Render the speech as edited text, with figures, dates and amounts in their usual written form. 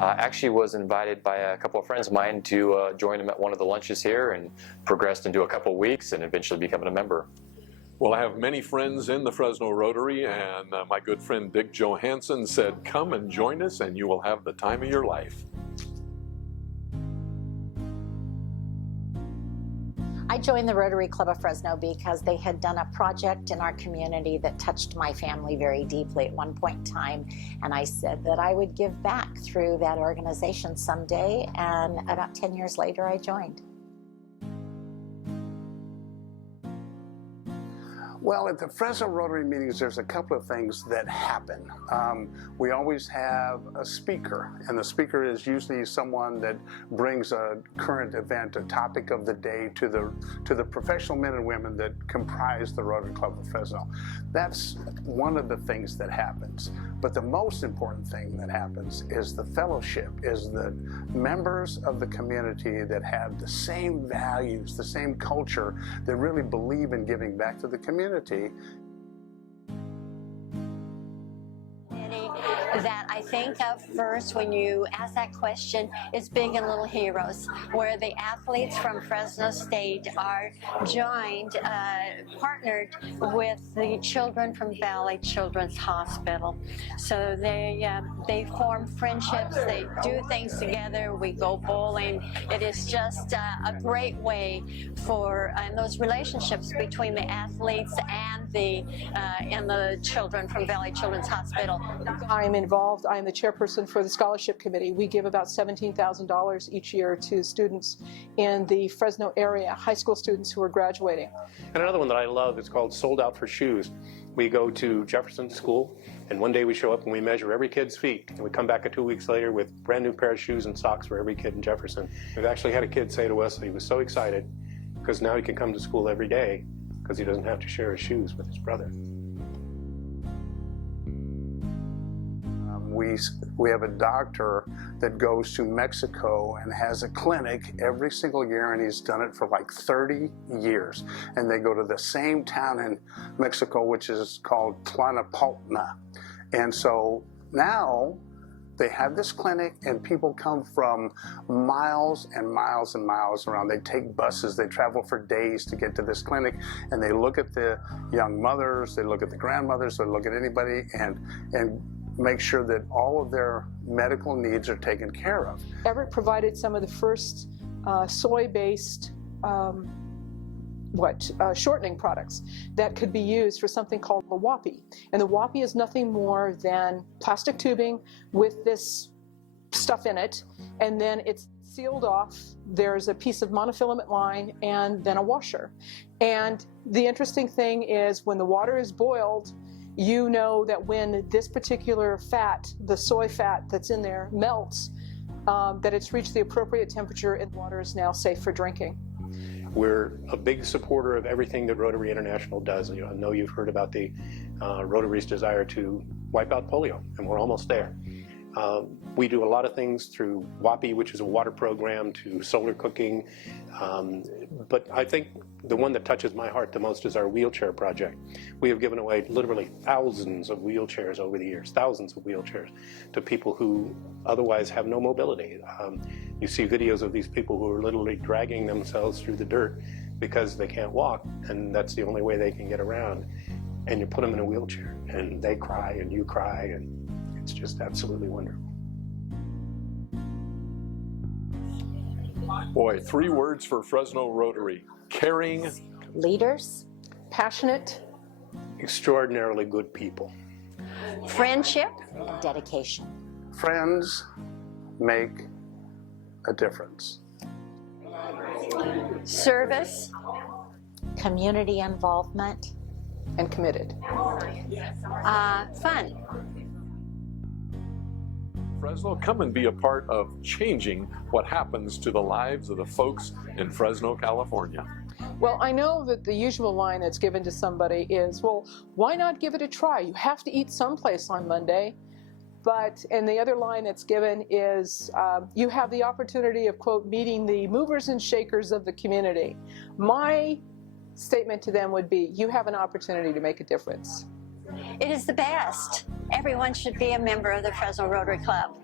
Actually was invited by a couple of friends of mine to join them at one of the lunches here, and progressed into a couple of weeks and eventually becoming a member. Well, I have many friends in the Fresno Rotary, and my good friend Dick Johansson said, come and join us and you will have the time of your life. I joined the Rotary Club of Fresno because they had done a project in our community that touched my family very deeply at one point in time, and I said that I would give back through that organization someday, and about 10 years later I joined. Well, at the Fresno Rotary meetings, there's a couple of things that happen. We always have a speaker, and the speaker is usually someone that brings a current event, a topic of the day to the professional men and women that comprise the Rotary Club of Fresno. That's one of the things that happens. But the most important thing that happens is the fellowship, is the members of the community that have the same values, the same culture, that really believe in giving back to the community. That I think of first when you ask that question is Big and Little Heroes, where the athletes from Fresno State are joined, partnered with the children from Valley Children's Hospital. So they form friendships, they do things together, we go bowling. It is just a great way for those relationships between the athletes and the children from Valley Children's Hospital. I'm involved. I'm the chairperson for the scholarship committee. We give about $17,000 each year to students in the Fresno area, high school students who are graduating. And another one that I love is called Sold Out for Shoes. We go to Jefferson School, and one day we show up and we measure every kid's feet, and we come back 2 weeks later with a brand new pair of shoes and socks for every kid in Jefferson. We've actually had a kid say to us that he was so excited because now he can come to school every day because he doesn't have to share his shoes with his brother. We have a doctor that goes to Mexico and has a clinic every single year, and he's done it for like 30 years. And they go to the same town in Mexico, which is called Tlalnepantla. And so now they have this clinic, and people come from miles and miles and miles around. They take buses, they travel for days to get to this clinic, and they look at the young mothers, they look at the grandmothers, they look at anybody, and make sure that all of their medical needs are taken care of. Everett provided some of the first soy-based shortening products that could be used for something called the WAPI. And the WAPI is nothing more than plastic tubing with this stuff in it, and then it's sealed off. There's a piece of monofilament line and then a washer. And the interesting thing is when the water is boiled, you know that when this particular fat, the soy fat that's in there, melts, that it's reached the appropriate temperature and water is now safe for drinking. We're a big supporter of everything that Rotary International does. I know you've heard about the Rotary's desire to wipe out polio, and we're almost there. We do a lot of things through WAPI, which is a water program, to solar cooking. But I think the one that touches my heart the most is our wheelchair project. We have given away literally thousands of wheelchairs over the years, thousands of wheelchairs to people who otherwise have no mobility. You see videos of these people who are literally dragging themselves through the dirt because they can't walk, and that's the only way they can get around. And you put them in a wheelchair, and they cry, and you cry, and it's just absolutely wonderful. Boy, 3 words for Fresno Rotary: caring, Leaders, passionate, Extraordinarily good people. Friendship, and dedication. Friends make a difference. service, Community involvement, and committed. fun. Fresno, come and be a part of changing what happens to the lives of the folks in Fresno, California. Well, I know that the usual line that's given to somebody is, well, why not give it a try? You have to eat someplace on Monday. And the other line that's given is, you have the opportunity of, quote, meeting the movers and shakers of the community. My statement to them would be, you have an opportunity to make a difference. It is the best. Everyone should be a member of the Fresno Rotary Club.